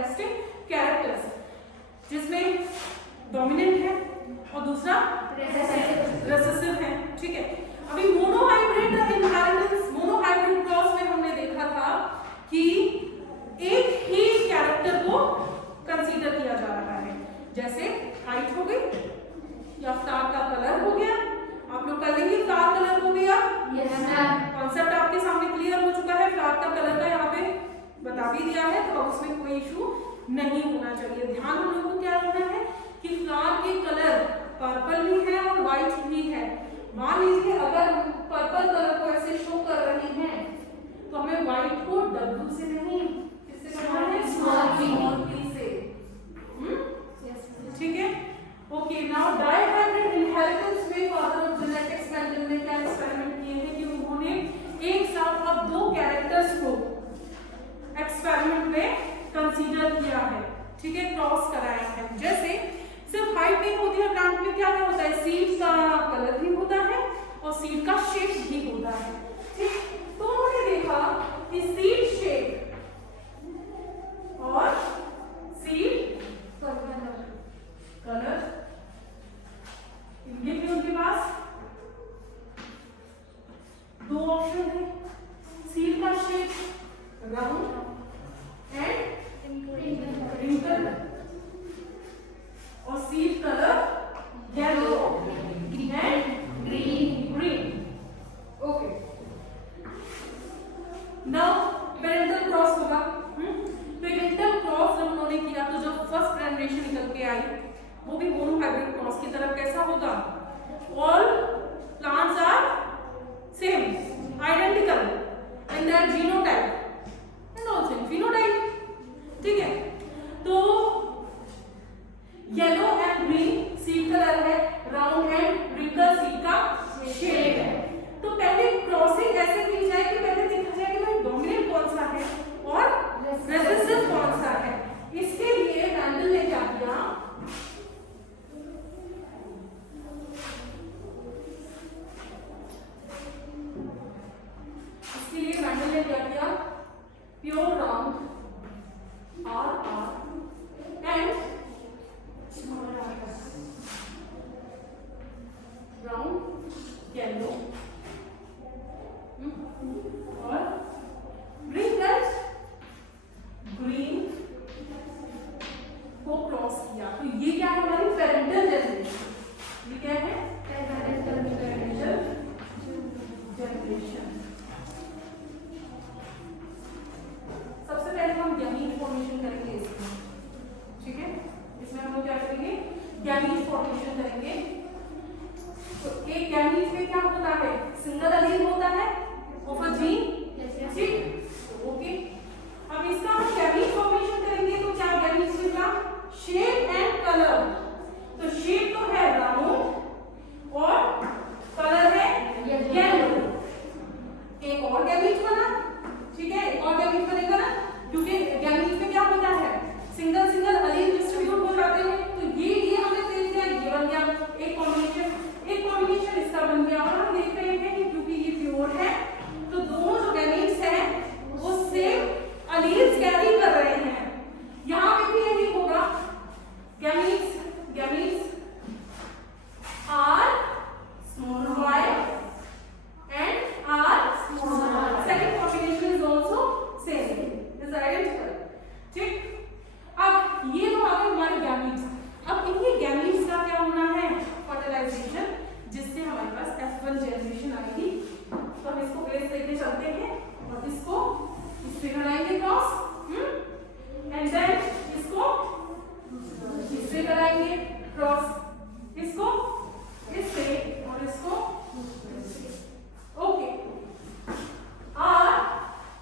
Contrasting characters, जिसमें dominant है और दूसरा रिसेसिव है। ठीक है, अभी मोनोहाइब्रिड इनहेरिटेंस, मोनोहाइब्रिड क्रॉस में हमने देखा था कि एक ही कैरेक्टर को कंसीडर किया जा रहा है, जैसे हाइट हो गई या फ्लावर का कलर हो गया। आप लोग कर लेंगे फ्लावर कलर हो गया, कॉन्सेप्ट आपके सामने क्लियर हो चुका है। फ्लावर का कलर का यहाँ पे बता भी दिया है, तो उसमें कोई इशू नहीं होना चाहिए। ध्यान हम लोग को क्या रखना है कि फ्लावर के कलर पर्पल भी है और व्हाइट भी है। मान लीजिए अगर पर्पल कलर को ऐसे शो कर रही हैं तो हमें व्हाइट को W से नहीं, किससे करना है, स्मॉल p से। ठीक है, ओके। नाउ डायहाइब्रिड इनहेरिटेंस में फादर ऑफ जेनेटिक्स मेंडल ने क्या एक्सपेरिमेंट किए हैं कि उन्होंने एक साथ अब दो कैरेक्टर्स को एक्सपेरिमेंट में कंसीडर किया है। ठीक है, क्रॉस कराया है। जैसे सिर्फ हाइट नहीं होती है, प्लांट में क्या क्या होता है, सीड का कलर भी होता है और सीड का शेप भी होता है। ठीक, तो उन्होंने देखा कि सीड शेप और सीड कलर इनके भी उनके पास दो ऑप्शन है, सीड का शेप राउंड एंड रिंकल और seed colour yellow and green. Okay, now parental cross होगा। पेरेंटल क्रॉस जब उन्होंने किया तो जब फर्स्ट जनरेशन निकल के आई वो भी मोनोहाइब्रिड क्रॉस की तरफ कैसा होगा, all plants are same, identical in their genotype and also in phenotype. ठीक है, तो yellow and green seed colour है, राउंड एंड रिंकल सीड का शेप है। तो पहले क्रॉसिंग ऐसे की जाए कि पहले देखा जाए कि भाई डोमिनेंट कौन सा है और रेसेसिव कौन सा है। इसके लिए मेंडल ने क्या किया, pure round R and round yellow और रिंकल ग्रीन को क्रॉस किया। तो ये क्या है, हमारी पेरेंटल जनरेशन। ये क्या है, पेरेंटल जनरेशन। सबसे पहले हम गैमीट फॉर्मेशन करेंगे इसमें। ठीक है, इसमें हम लोग क्या करेंगे, गैमीट फॉर्मेशन करेंगे। तो एक गैमीट में क्या होता है, सिंगल एलील होता है ऑफ अ जीन। ठीक, ओके। अब इसका हम गैमीट फॉर्मेशन करेंगे तो क्या गैमीट मिलेगा, शेप एंड कलर। तो शेप तो है राउंड और कलर है येलो। एक और गैमीट बना। ठीक है, एक और गैमीट बनेगा ना, क्योंकि गैमीट में क्या होता है, सिंगल सिंगल एलील डिस्ट्रीब्यूट हो जाते हैं। तो ये हमने देख लिया, ये बन गया एक कॉम्बिनेशन इसका बन गया। और हम देख रहे हैं कि क्योंकि ये प्योर है तो दोनों जो गैमीट्स हैं वो सेम एलील्स कैरी कर रहे हैं। यहाँ पे भी यही होगा, gametes are small y and R small r. Second combination is also same, is identical. ठीक, अब ये तो आ गए हमारे गैमीट्स। अब इन्हीं गैमीट्स का क्या होना है, फर्टिलाइजेशन, जिससे हमारे पास F1 जनरेशन आएगी। तो हम इसको बेस लेके चलते हैं और इसको इससे कराएंगे क्रॉस, एंड देन इसको इससे कराएंगे क्रॉस, इसको इससे और इसको okay. R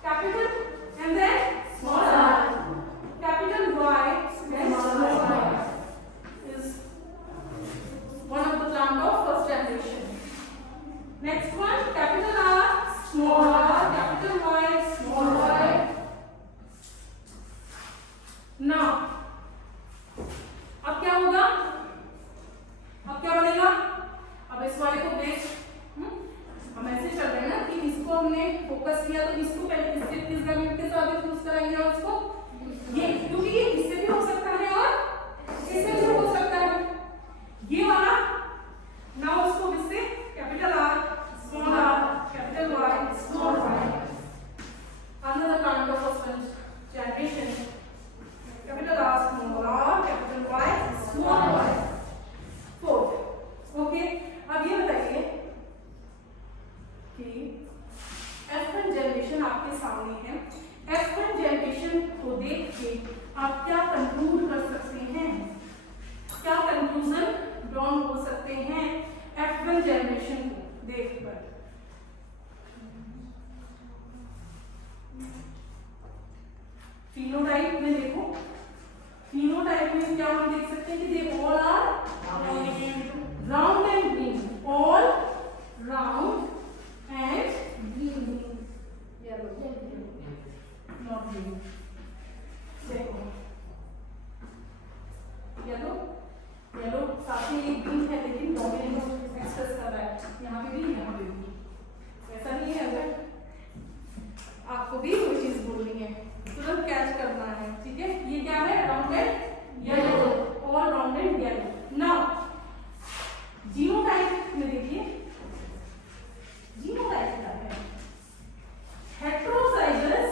capital and then small r, capital Y and small y is one of the plant of first generation. Next one, capital R, small r, capital Y, small y. Now अब क्या होगा, अब क्या बनेगा, अब इस वाले को बेस, हम ऐसे चल रहे हैं ना कि इसको हमने फोकस किया तो इसको पहले इस गैमीट के साथ यूज कराएंगे और इसको ये, क्योंकि ये फिनोटाइप में देखो, फिनोटाइप में क्या हम देख सकते हैं कि they all are round and green, all round and green, yellow not green. देखो येलो येलो साथ में एक ग्रीन है लेकिन डोमिनेंट एक्सप्रेस कर रहा है, यहाँ पे भी यहाँ पे भी। ऐसा नहीं है, अगर आपको भी कोई चीज बोलनी है तुरंत कैच करना है, ठीक है। ये क्या है, rounded yellow, all rounded yellow. Now genotype में देखिए, जीनोटाइप क्या है, heterozygous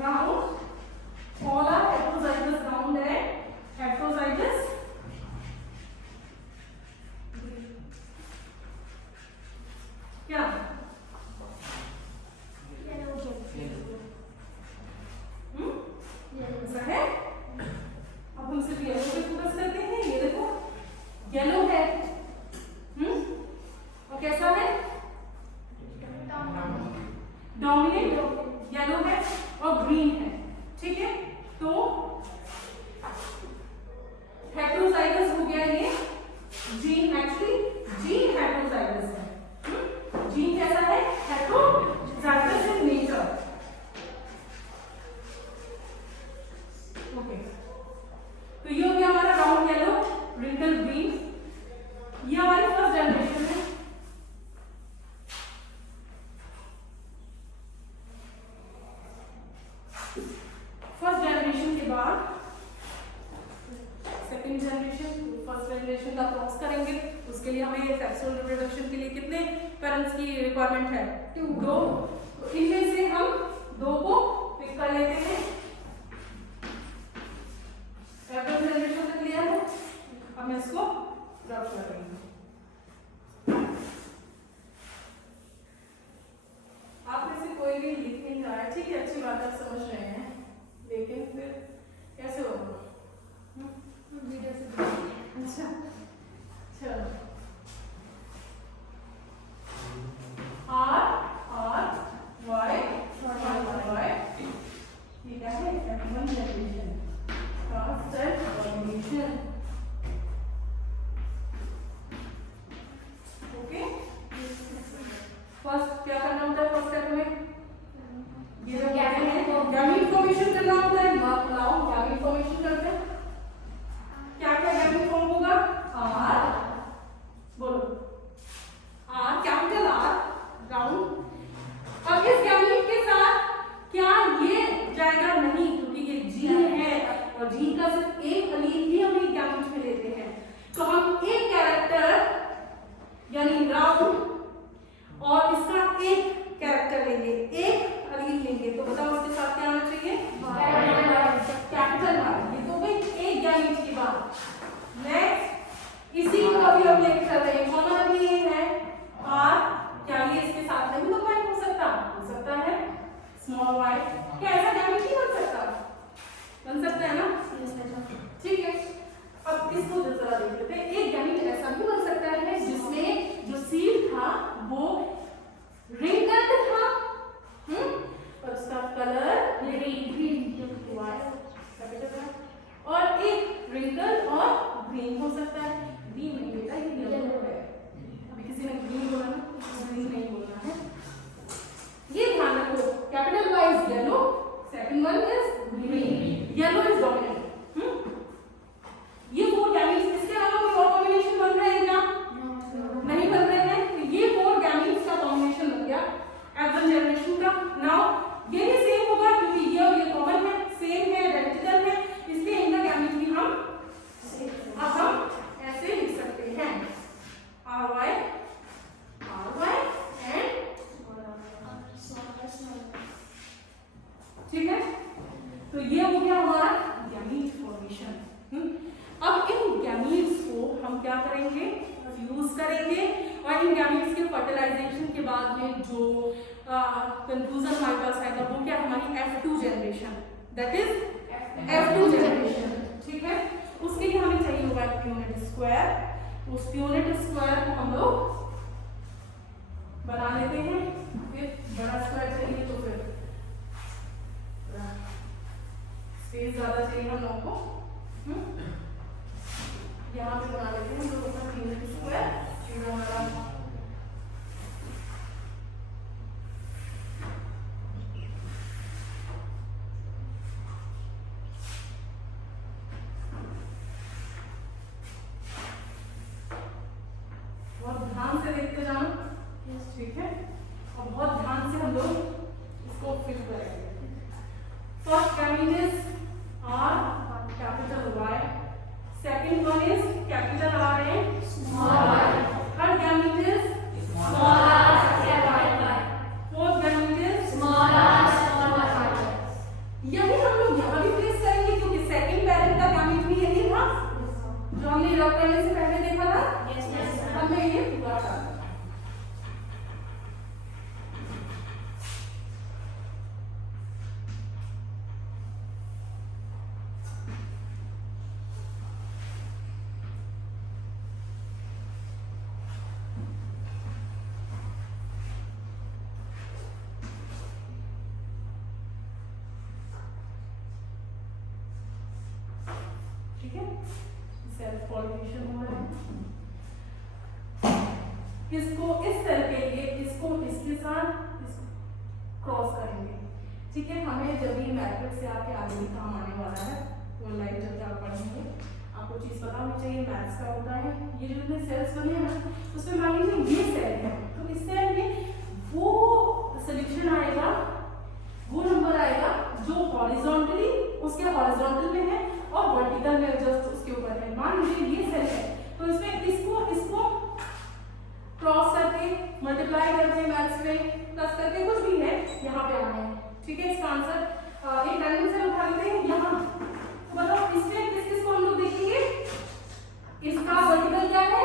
round, all are heterozygous round है, हेटेरोजाइगस क्या ऐसा है। अब हम सिर्फ येलो पे फोकस करते हैं, ये देखो येलो है, और कैसा है, डोमिनेंट येलो है और ग्रीन है, ठीक है। तो हेटेरोजाइगस हो गया ये जीन, एक्चुअली जीन हेटेरोजाइगस है। जीन कैसा है, हेटेरोजाइगस इन नेचर। ओके, तो ये हो गया हमारा राउंड येलो, रिंकल ग्रीन। ये हमारी फर्स्ट जनरेशन है। फर्स्ट जनरेशन के बाद सेकंड जनरेशन, फर्स्ट जनरेशन का क्रॉस करेंगे, उसके लिए हमें सेक्सुअल रिप्रोडक्शन के लिए कितने पेरेंट्स की रिक्वायरमेंट है, 2। इनमें से हम 2 को पिक कर लेते हैं। फर्स्ट जनरेशन तक लिया है, हम इसको रब करेंगे। आप में से कोई भी लिख नहीं रहा है, ठीक है, अच्छी बात आप समझ रहे हैं, लेकिन फिर कैसे होगा, वीडियो से। अच्छा चलो, R Y Y, ये क्या है, F1 जनरेशन का सेल फॉर्मेशन। ओके, फर्स्ट क्या करना होता है, फर्स्ट स्टेप में ये जो कहते हैं गैमीट फॉर्मेशन करना होता है। लाओ गैमीट फॉर्मेशन करते हैं, क्या क्या गैमीट फॉर्म होगा, R, बोलो R, कैपिटल R, राउंड। अब इस गैमीट के साथ क्या ये जाएगा, नहीं, क्योंकि ये जीन है और जीन का सिर्फ एक अलील ही हम एक गैमीट में लेते हैं, तो हम एक कैरेक्टर यानी राउंड और इसका एक कैरेक्टर लेंगे, एक अलील लेंगे, तो बताओ उसके साथ क्या आना चाहिए, कैपिटल R। ये तो भाई एक गैमीट की बात। नेक्स्ट, इसी को अभी हम लेके चल रहे हैं, कौन अभी ये है R, क्या ये इसके साथ नहीं कंबाइन हो सकता, हो सकता है, स्मॉल y। क्या ऐसा गैमीट नहीं बन सकता, बन सकता है ना, ठीक है। अब इसको जरा देख लेते हैं, एक गैमीट ऐसा भी बन सकता है जिसमें जो सीड था वो रिंकल्ड था, और उसका कलर ग्रीन, और एक रिंकल और ग्रीन हो सकता है। ग्रीन नहीं बेटा, ये येलो है, अभी किसी ने ग्रीन बोला ना, ग्रीन नहीं बोलना है, ये ध्यान रखो। Capital Y is yellow, second one is green, yellow is dominant. ये 4 गैमीट्स, इसके अलावा कोई और कॉम्बिनेशन बन रहा है क्या, नहीं बन रहे हैं, तो ये 4 गैमीट्स का कॉम्बिनेशन बन गया F1 जनरेशन का। नाउ ये भी सेम होगा क्योंकि ये और ये कॉमन है, सेम है, आइडेंटिकल है, इसलिए इनका गैमीट भी हम अब हम ऐसे लिख सकते हैं, RY एंड, ठीक है। तो ये हो गया हमारा गैमीट फॉर्मेशन। अब इन गैमीट्स को हम क्या करेंगे, यूज करेंगे, और इन गैमीट्स के फर्टिलाइजेशन के बाद में जो कंक्लूजन हमारे पास आएगा वो क्या, हमारी F2 generation, that is F2 generation, ठीक है। उसके लिए हमें चाहिए होगा यूनिट स्क्वायर, उस यूनिट स्क्वायर को हम लोग बना लेते हैं। फिर बड़ा स्क्वायर चाहिए तो फिर स्पेस ज्यादा चाहिए हम लोगों को, यहाँ पे बना लेते हैं जो यूनिट स्क्वायर पूरा हमारा देखते जाना, ठीक है, और बहुत ध्यान से हम लोग इसको फिल करेंगे। First gamete is R capital Y, second one is capital R and small y, third gamete is small r capital Y, fourth gamete is small r small y। यही हम लोग यहाँ भी प्लेस करेंगे क्योंकि सेकंड पैरेंट का गामीट भी यही था जो हमने रब करने से पहले देखा था। हमें ये पूरा करना, ठीक है। सेल्फ पॉलिनेशन हो रहा है। इसको इस सेल के लिए इसको इसके साथ क्रॉस करेंगे, ठीक है। हमें जब ये मैट्रिक्स से आपके आगे भी काम आने वाला है, वो लाइव जब आप पढ़ेंगे आपको चीज पता होनी चाहिए मैथ्स का होता है। ये जो इतने सेल्स बने हैं ना, उसमें मान लीजिए ये सेल है तो इस सेल में वो सिलेक्शन आएगा, वो नंबर आएगा जो हॉरिजॉन्टली उसके हॉरिजॉन्टल में है और वर्टिकल में जस्ट उसके ऊपर है। मान लीजिए ये सेल है तो इसमें इसको क्रॉस करके मल्टीप्लाई करके मैथ्स में प्लस करके कुछ भी है यहाँ पे आना है, ठीक है। इसका आंसर एक रैंडम सेल उठा लेते हैं यहाँ, तो बताओ इसमें किसको हम लोग देखेंगे, इसका वर्टिकल क्या है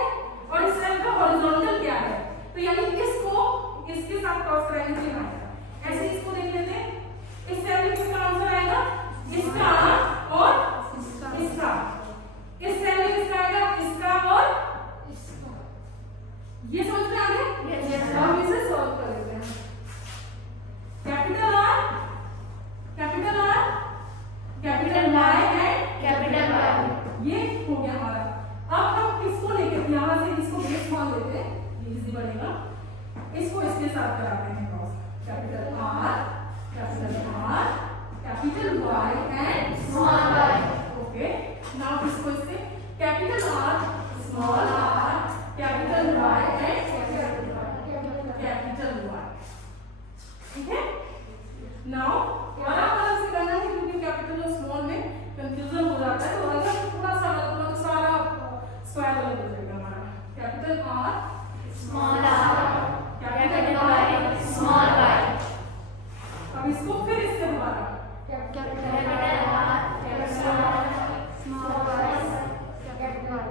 और इस सेल का हॉरिजॉन्टल क्या है, तो यानी इसको इसके साथ क्रॉस कराएंगे तो यहाँ ऐसे इसको देख लेते हैं। इस सेल में किसका आंसर आएगा, इसका और इसका। इस सेल में किसका आएगा, इसका और इसका। ये समझ में आ गया? हम इसे सॉल्व कर लेते हैं। Capital R capital Y and capital Y, ये हो गया हमारा। अब हम इसको लेके यहाँ से इसको बेस मान लेते हैं, ये इजी बनेगा। इसको इसके साथ कराते हैं cross, capital R capital Y and small y। Okay, now इसको इससे capital R small r capital Y and capital Y, ठीक है। नाउ अलग से करना है क्योंकि कैपिटल और स्मॉल में कंफ्यूजन हो जाता है, तो अलग थोड़ा सा अलग तो सारा स्क्वायर अलग हो जाएगा हमारा। Capital R small r capital Y small y। अब इसको फिर इससे दोबारा capital R capital small y capital Y।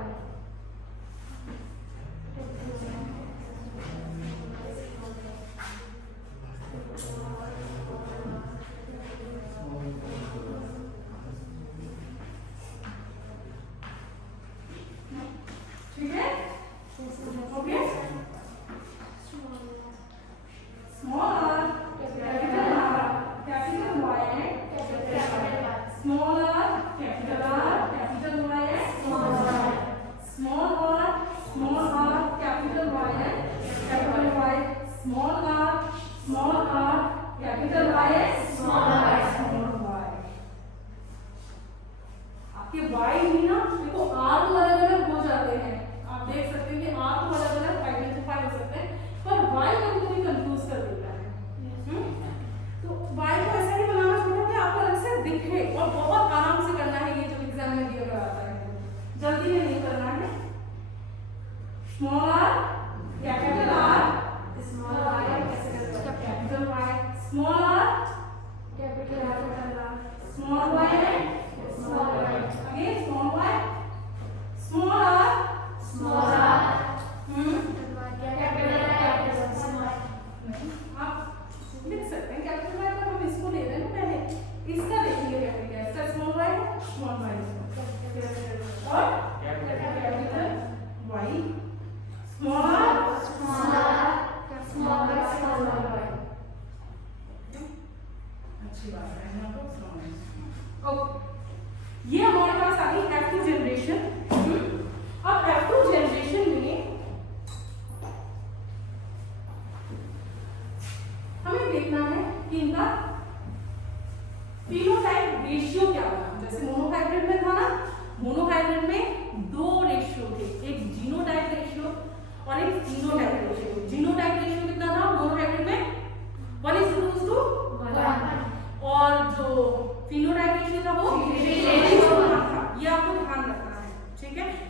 ठीक है, okay. Small r capital Y and small r capital Y and small r small r capital Y and capital Y small r capital Y and small y। आपके y भी ना देखो r तो अलग अलग हो जाते हैं, आप देख सकते हैं कि r तो अलग अलग आइडेंटिफाई हो सकते हैं पर y कभी कंफ्यूज कर देता है। तो y को ऐसा ही बनाना चाहिए कि आपको अलग से दिखे और बहुत आराम से करना है। ये जो एग्जाम में दिया गया आता है जल्दी में नहीं करना है। Small r capital R small y capital Y small r capital R small y and small y। Again small y small r capital Y small. आप लिख सकते हैं कैपिटल Y पर हम इसको ले रहे हैं पहले, इसका देखेंगे कैपिटल है, इसका स्मॉल y है, स्मॉल y और कैपिटल Y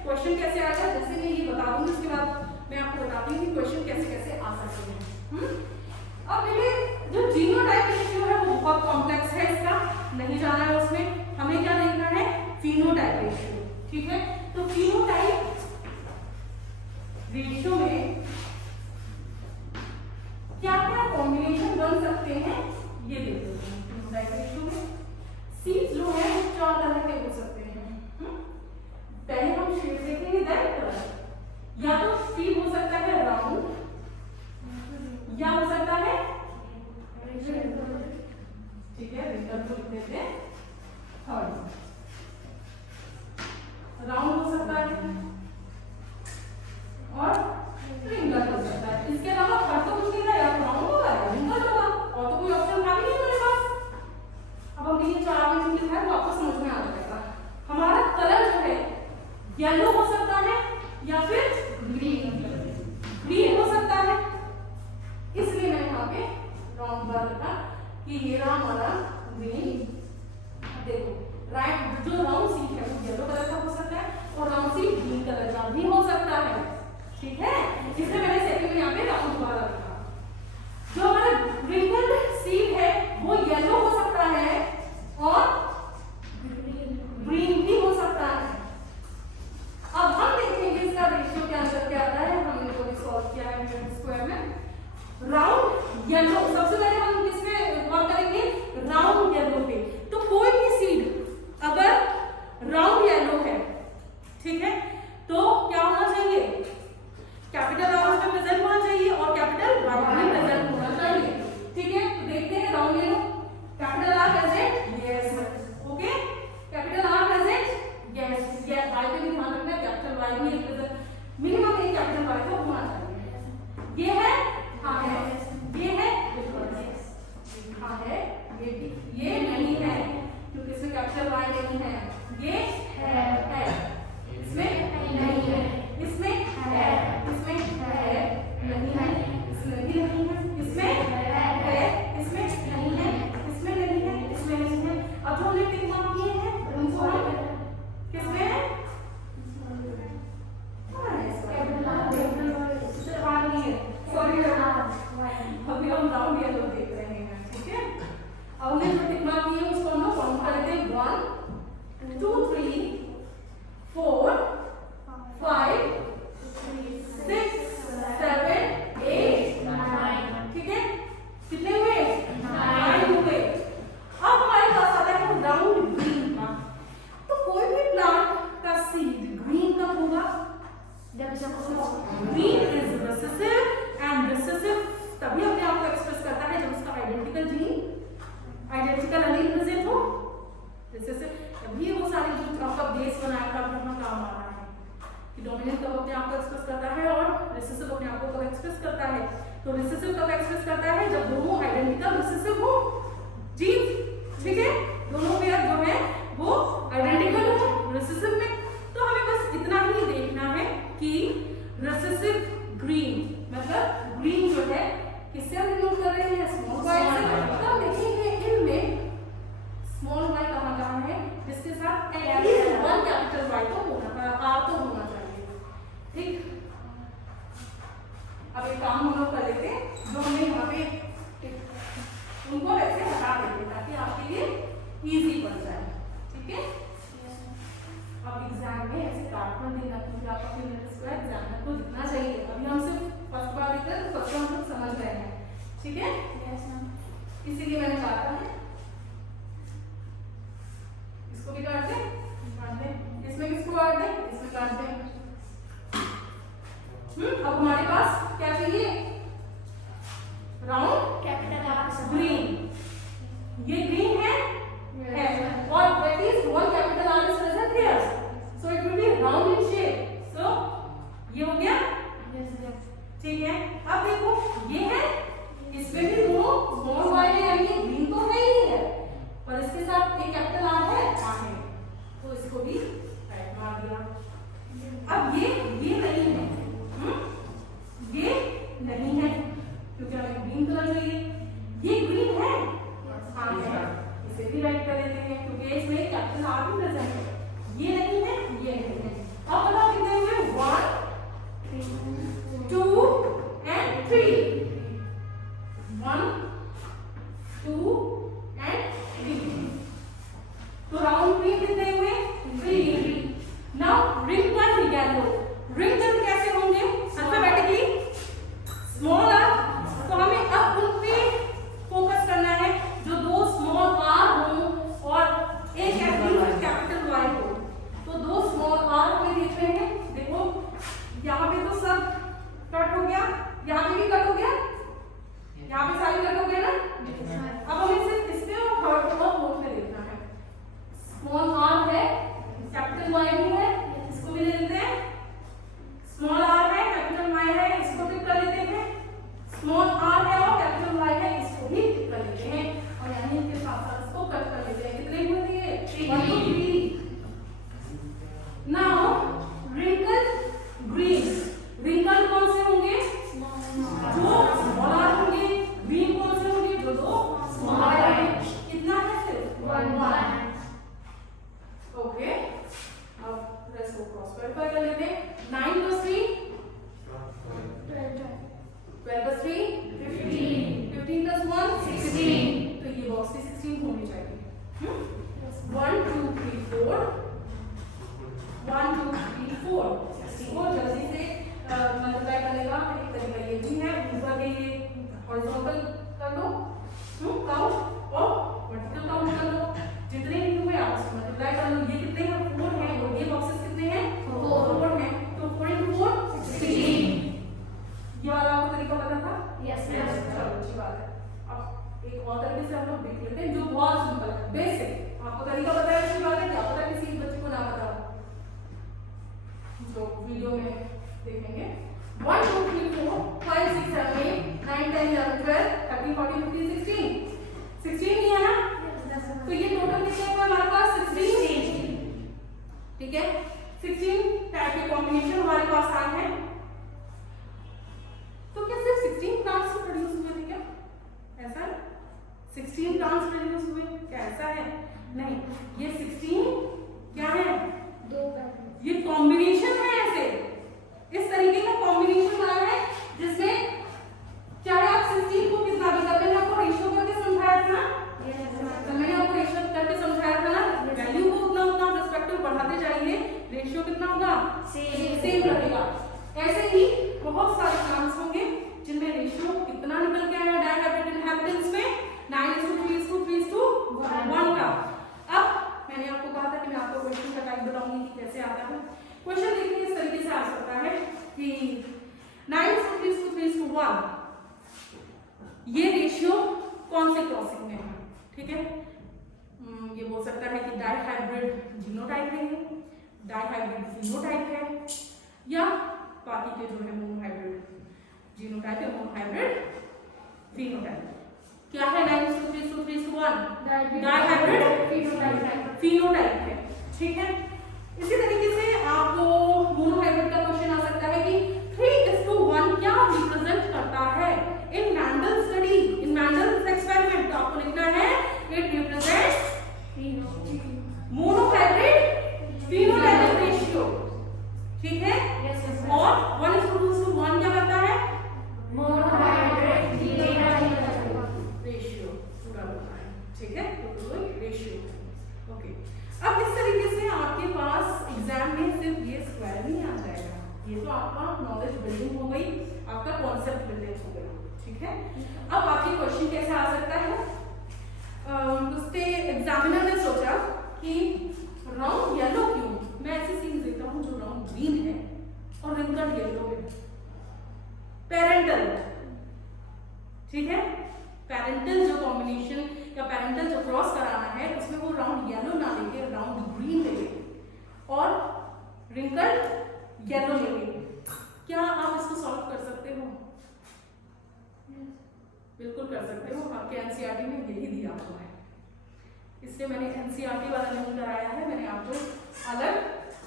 क्वेश्चन कैसे आएगा, जैसे मैं ये बता दूंगी उसके बाद मैं आपको बताती हूँ कि क्वेश्चन कैसे कैसे आ सकते हैं। अब मेरे जो जीनोटाइप रेशियो है वो बहुत कॉम्प्लेक्स है, इसका नहीं जाना है उसमें, हमें क्या देखना है, फिनोटाइप रेशियो। ठीक है, तो फिनोटाइप रेशियो में क्या क्या कॉम्बिनेशन बन सकते हैं ये देखते हैं। फिनोटाइप रेशियो में सीड्स जो है वो 4 तरह के हो सकते हैं। पहले हम शेप देखेंगे, दैट या तो सीड हो सकता है राउंड, या हो सकता है, ठीक है, रिंकल को लिख देते हैं, थर्ड राउंड हो सकता है और रिंकल हो सकता है। इसके अलावा थर्ड तो कुछ नहीं था, या राउंड होगा या रिंकल होगा, और तो कोई ऑप्शन था भी नहीं मेरे पास। अब हम ये 4 में जो लिखा है वो आपको समझ में आ जाएगा। हमारा कलर जो है येलो हो सकता है या फिर ग्रीन हो सकता है, इसलिए मैंने यहाँ पे राउंड बार लिखा कि ये रहा हमारा ग्रीन। देखो राइट, जो राउंड सीट है वो येलो कलर का हो सकता है और राउंड सीट ग्रीन कलर का भी हो सकता है। ठीक है, इसलिए मैंने सेकंड में यहाँ पे राउंड बार लिखा। जो हमारा रिंकल्ड सीट है वो येलो हो सकता है और ग्रीन भी हो सकता है। अब हम देखेंगे इसका रेशियो क्या अंदर क्या आता है, हमने तो सॉल्व किया है स्क्वायर में। राउंड येलो, सबसे पहले हम किसमें वर्क करेंगे, राउंड येलो पे। तो कोई भी सीड अगर राउंड येलो है, ठीक है, तो क्या होना चाहिए, कैपिटल आर उसमें प्रेजेंट होना चाहिए और कैपिटल वाई भी प्रेजेंट होना चाहिए। ठीक है, तो देखते हैं round yellow, capital R present, yes, okay, capital R present, yes, ये वाई पे भी ध्यान रखना है, कैपिटल वाई भी प्रेजेंट, मिनिमम एक कैपिटल वाई तो होना चाहिए। ये है, हाँ है, ये है, हाँ है, ये नहीं है क्योंकि इसमें कैपिटल वाई नहीं है, ये है, इसमें नहीं है, इसमें है, इसमें है, नहीं है, इसमें भी नहीं है, इसमें है, इसमें नहीं है, इसमें नहीं है, इसमें नहीं है। अब जो हमने टिक मार्क किए हैं उनको हम किसमें है, अभी हम राउंड येलो देख रहे हैं। ठीक है, अब हमने जो टिक मार्क किए उसको हम काउंट कर लेते हैं, 1 2 3 4 5 6 7 8 9। ठीक है, कितने हुए, 9 हुए। अब हमारे पास आता है राउंड ग्रीन का। तो कोई भी प्लांट का सीड ग्रीन कब होगा, green is recessive, and recessive तभी अपने आप को एक्सप्रेस करता है जब उसका identical gene, identical allele present हो। रिसेसिव तभी वो सारे जो आपका बेस बनाया था अपना काम आ रहा है कि डोमिनेंट कब अपने आप को एक्सप्रेस करता है और रिसेसिव अपने आप को कब एक्सप्रेस करता है। तो रिसेसिव कब एक्सप्रेस करता है, जब दोनों आइडेंटिकल रिसेसिव हो जीन। ठीक है, दोनों पेयर जो है वो आइडेंटिकल हो रिसेसिव में। तो हमें बस इतना ही देखना है कि रिसेसिव ग्रीन, मतलब ग्रीन जो है किससे हम डिनोट कर रहे हैं, स्मॉल वाई से। तो देखेंगे इनमें स्मॉल वाई कहाँ है, जिसके साथ एटलीस्ट 1 कैपिटल वाई तो होना, आर तो होना चाहिए। ठीक, अब एक काम हम लोग कर लेते हैं, जो हमने यहाँ पे उनको ऐसे हटा देंगे ताकि आपके लिए इजी बन जाए। ठीक है, अब एग्जाम में ऐसे काटना देना क्योंकि आपका फिर एग्जाम को दिखना चाहिए। अभी हम सिर्फ फर्स्ट बार देखते हैं, तो फर्स्ट हम लोग समझ रहे हैं। ठीक है, यस मैम, इसीलिए मैंने काटा है। इसको भी काट दें, इसमें किसको काट दें, इसमें काट दें। अब हमारे पास क्या चाहिए, राउंड कैपिटल आर ग्रीन। ये ग्रीन है और at least 1 capital R is present here, so it will be round in shape. So ये हो गया, ठीक है। अब देखो ये है, इसमें भी दोनों स्मॉल वाई है, यानी ग्रीन तो है ही है, पर इसके साथ एक कैपिटल आर है, तो इसको भी राइट मार दिया। अब ये नहीं है, ये नहीं है क्योंकि हमें ग्रीन कलर चाहिए। ये ग्रीन है, हाँ है, इसे भी राइट कर देते हैं क्योंकि इसमें कैपिटल आर भी प्रेजेंट है। ये नहीं है, ये नहीं है। अब बताओ वीडियो में देखेंगे। 1 2 3 4 5 6 7 8 9 10 11 12 13 14 15 16 ही है ना, तो ये टोटल कितने हुए हमारे पास 16, ठीक है। 16 टाइप के कॉम्बिनेशन हमारे पास आए हैं। तो क्या सिर्फ 16 प्लांट्स प्रोड्यूस हुए थे क्या? ऐसा है 16 प्लांट्स प्रोड्यूस हुए क्या? ऐसा है नहीं, ये 16 क्या है? ये कॉम्बिनेशन है। ऐसे इस तरीके का कॉम्बिनेशन आया है जिसमें चाहे आप 16 को कितना भी कर लें, आपको रेशियो करके समझाया था ना, तो मैंने आपको रेशियो करके समझाया था ना, वैल्यू को उतना उतना रिस्पेक्टिव बढ़ाते जाइए, रेशियो कितना होगा? सेम रहेगा। ऐसे ही बहुत सारे प्लांट्स होंगे जिनमें रेशियो कितना निकल के आया डायहाइब्रिड इनहेरिटेंस में 9:3:3:1 का। अब मैंने आपको कहा था कि मैं आपको क्वेश्चन का टाइप बताऊंगी कि कैसे आता है। क्वेश्चन देखिए इस तरीके से आ सकता है कि 9:3:3:1 ये रेशियो कौन से क्रॉसिंग में है, ठीक है। ये बोल सकता है कि डायहाइब्रिड जीनोटाइप है, डायहाइब्रिड फिनोटाइप है, या बाकी के जो है मोनोहाइब्रिड जीनोटाइप या मोनोहाइब्रिड फिनोटाइप। क्या है 9:3:3:1? डायहाइब्रिड फिनोटाइप है, ठीक है। इसी तरीके से आपको मोनोहाइब्रिड का क्वेश्चन आ सकता है कि 3:1 क्या रिप्रेजेंट करता है इन मैंडल स्टडी, इन मैंडल एक्सपेरिमेंट। तो आपको लिखना है it represents monohybrid phenotypic ratio, ठीक है। और 1:2:1 क्या करता है? मोनोहाइब्रिड जीनोटाइपिक रेशियो पूरा होता है, ठीक है। तो रेशियो ओके। अब इस तरीके से आपके पास एग्जाम में सिर्फ ये स्क्वायर नहीं आ जाएगा, ये तो आपका नॉलेज बिल्डिंग हो गई, आपका कॉन्सेप्ट बिल्डिंग हो गई, ठीक है। अब आपके क्वेश्चन कैसे आ सकता है? उसके एग्जामिनर ने सोचा कि राउंड येलो क्यों, मैं ऐसी सीन देता हूं जो राउंड ग्रीन है और रिंकल येलो है, पेरेंटल, ठीक है। पेरेंटल जो कॉम्बिनेशन या पेरेंटल जो क्रॉस कराना है उसमें वो राउंड येलो ना लेके राउंड ग्रीन ले और रिंकल येलो ले। क्या आप इसको सॉल्व कर सकते हो? बिल्कुल कर सकते हो, आपके एनसीईआरटी में यही दिया हुआ है, इसलिए मैंने एनसीईआरटी वाला नहीं कराया है, मैंने आपको अलग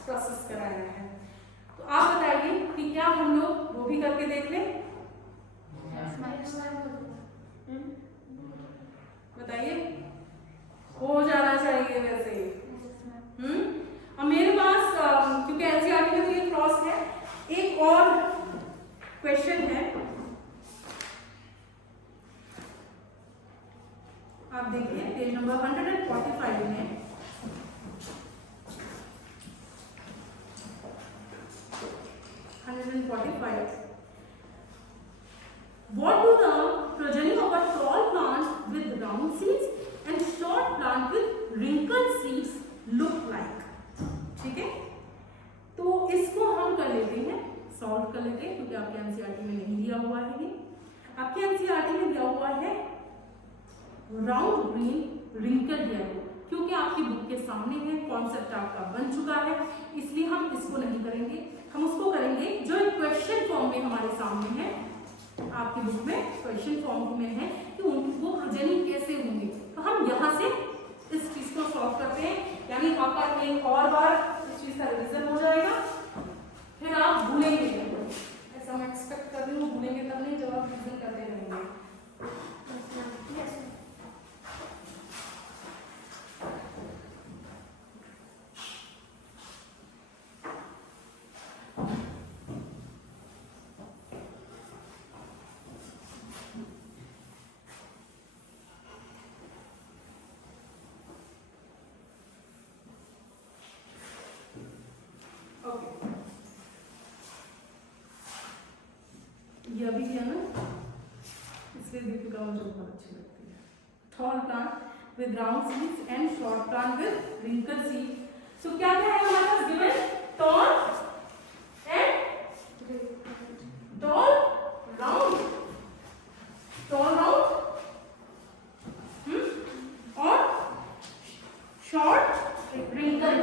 प्रोसेस कराया है। तो आप बताइए कि क्या हम लोग वो भी करके देख लें? बताइए, हो जाना चाहिए वैसे। अब मेरे पास क्योंकि एनसीईआरटी में तो ये क्रॉस है, एक और क्वेश्चन है, आप देखिए पेज नंबर 145 में What do the progeny of a tall plant with round seeds and short plant with wrinkled seeds look like? ठीक है, तो इसको हम कर लेते हैं, सॉल्व कर लेते हैं, क्योंकि आपके एनसीईआरटी में नहीं दिया हुआ है। ये आपके एनसीईआरटी में दिया हुआ है राउंड ग्रीन रिंकल येलो, क्योंकि आपकी बुक के सामने है, कॉन्सेप्ट आपका बन चुका है, इसलिए हम इसको नहीं करेंगे, हम उसको करेंगे जो एक क्वेश्चन फॉर्म में हमारे सामने है। आपकी बुक में क्वेश्चन फॉर्म में है कि उनको प्रोजेनी कैसे होंगे, तो हम यहाँ से इस चीज को सॉल्व करते हैं, यानी आपका एक और बार इस चीज का रिवीजन हो जाएगा, फिर आप भूलेंगे, ऐसा मैं एक्सपेक्ट कर रही हूँ, भूलेंगे तब नहीं जब आप रिवीजन करते रहेंगे। ये अभी किया ना, इसलिए दीपिका मुझे बहुत अच्छी लगती है। Tall plant with round seeds and short plant with wrinkled seeds. So क्या क्या है हमारे पास given? Tall round, और short wrinkled,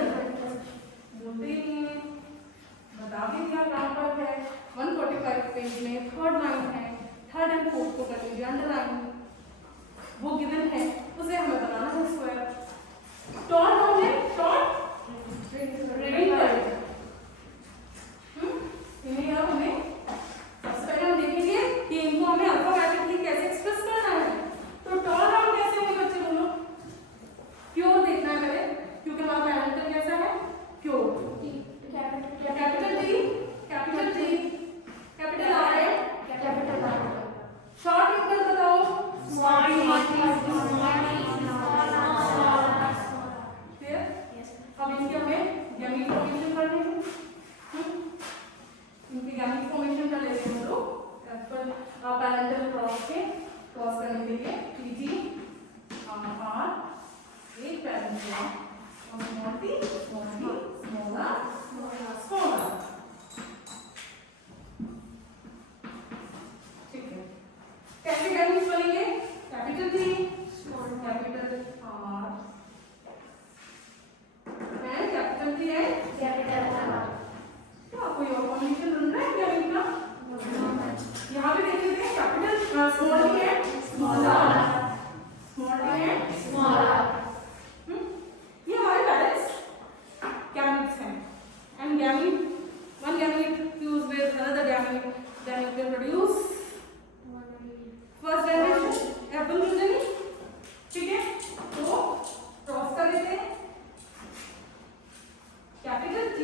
बोलते ही बता भी दिया इनके गैमेट फॉर्मेशन कर लेते हैं हम लोग पैरेंटल क्रॉस के क्रॉस करने के लिए TG R एक पैरेंटल और स्मॉल t स्मॉल r ठीक है। कैसे गैमेट्स बनेंगे? Capital T capital R and capital T and capital R। क्या कोई और कॉम्बिनेशन ढूंढ रहा है क्या इनका? यहाँ पे देख लेते हैं capital small t and small r small t and small r। ये हमारे बैलेंस गैमेट्स हैं and gamete one gamete fused with another gamete then you can produce first generation apple progeny ठीक है। तो क्रॉस कर लेते हैं कैपिटल T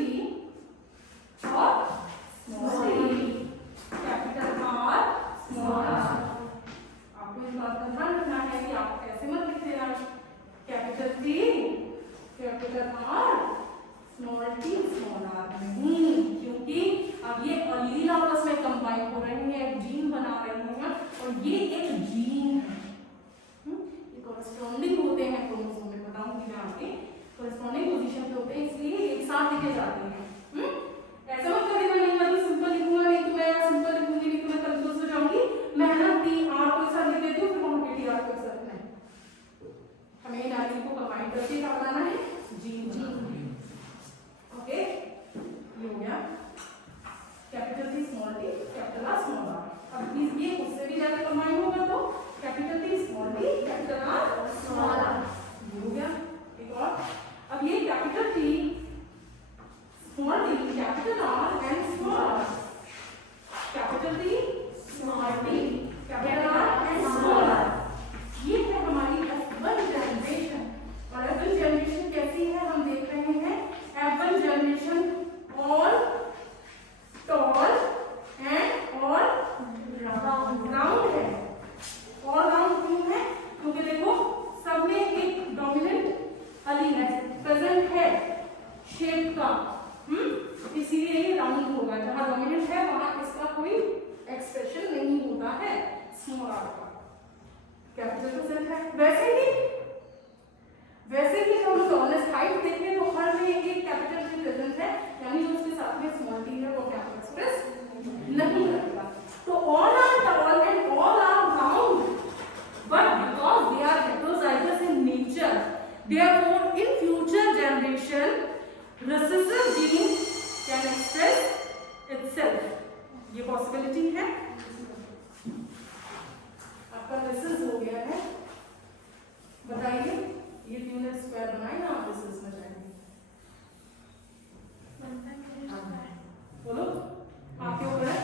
और small t capital R small r। आपको इस बात का ध्यान रखना है कि आप ऐसे मत लिख देना capital T capital R small t small r नहीं, क्योंकि अब ये अलील आपस में कंबाइन हो रहे हैं, एक जीन बना रहे हैं और ये एक जीन है, ये कॉरेस्पॉन्डिंग होते हैं क्रोमोसोम में, बताऊंगी मैं आगे कॉरेस्पॉन्डिंग पोजीशन पे होते हैं, इसलिए एक साथ लिखे जाते हैं। ऐसा मत कर देना नहीं वाली सिंपल लिखूंगा नहीं तो मैं सिंपल लिखूंगी नहीं तो मैं कंफ्यूज हो जाऊंगी, मैं ना टी आर को एक साथ लिख देती हूँ फिर वहां पे टी आर को एक साथ नहीं, हमें इन आर को कंबाइन करके क्या बनाना है जीन जीन। ओके ये हो गया capital T small t capital R small r। अब ये उससे भी ज्यादा कंबाइन होगा तो capital T small t capital R small r ये हो गया। एक और अब ये capital T small t capital R and small r capital T small t capital R and small r ये है हमारी F1 जनरेशन। और F1 जनरेशन कैसी है हम देख रहे हैं F1 generation all tall and all round है। all round क्यों है? क्योंकि देखो सब में एक डोमिनेंट अलील है प्रेजेंट है शेप का, इसीलिए ये राउंड होगा। जहां डोमिनेंट है वहां इसका कोई एक्सप्रेशन नहीं होता है स्मॉल r का, कैपिटल प्रेजेंट है। वैसे ही जब हम टॉलनेस हाइट देखें तो हर में एक कैपिटल T प्रेजेंट है, यानी जो उसके साथ में स्मॉल t है वो कैपिटल एक्सप्रेस नहीं करेगा। तो all are tall and all are round but because they are heterozygous in nature therefore in future generation recessive gene can express itself, ये पॉसिबिलिटी है। आपका रिसेस हो गया है, बताइए ये यूनिट स्क्वायर बनाए ना आप रिसेस में जाएंगे बोलो आपके ऊपर है,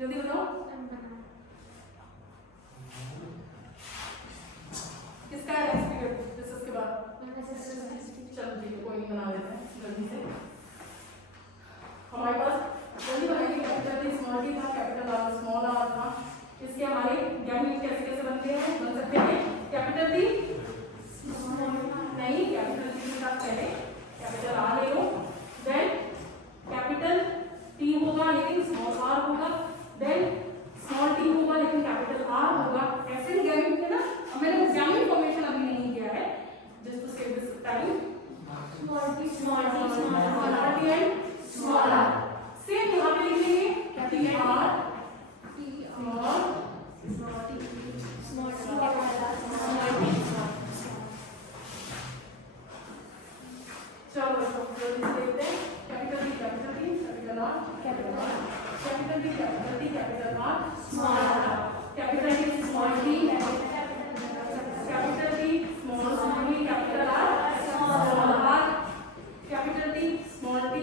जल्दी बताओ किसका है नेक्स्ट पीरियड रिसेस के बाद? चलो ठीक है कोई नहीं बना लेते हैं जल्दी से। हमारे पास जल्दी बनाएंगे कैपिटल T स्मॉल t था कैपिटल R स्मॉल r था, इसके हमारे गैमेट कैसे कैसे बनते हैं बन सकते हैं कैपिटल T नहीं कैपिटल T के साथ पहले कैपिटल R ले लो, देन कैपिटल T होगा लेकिन स्मॉल r होगा, देन स्मॉल t होगा लेकिन कैपिटल R होगा। ऐसे ही गैमेट थे ना, अब मैंने गैमेट फॉर्मेशन अभी नहीं किया है just to save this time. Small t and small r same यहाँ पे लिखेंगे T R स्मॉल चलो इसको जल्दी से देखते हैं capital T capital R capital R capital T capital R small r capital T small t capital T small t capital R small r capital T small t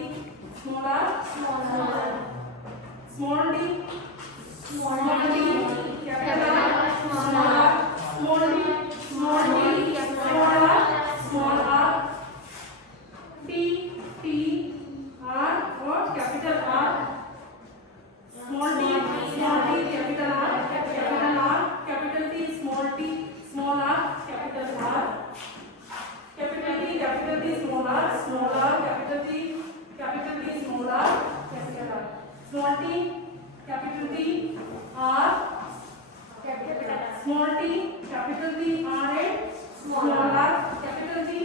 small r small t small t capital R small r small t small r small r T R और capital R small t capital R capital T small t small r capital R capital T small r small r capital T small r small T capital T R small T capital T R and small R capital T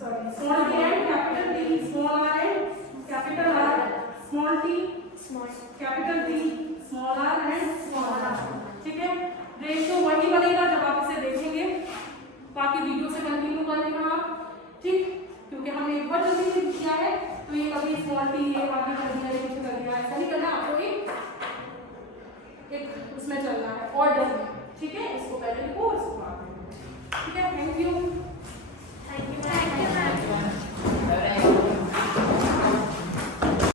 sorry small T and capital T small R and capital R small T capital T small R and small R. ठीक है, ratio वही बनेगा जब आप इसे देखेंगे, बाकी video से कंटिन्यू कर लेना आप, ठीक, क्योंकि हमने एक बार जल्दी किया है तो ये कभी स्मॉल टी ये बाकी कर दिया कुछ कर दिया, ऐसा नहीं करना आपको, एक उसमें चलना है ऑर्डर में। ठीक है, इसको पहले लिखो इसको बाद में। ठीक है, थैंक यू।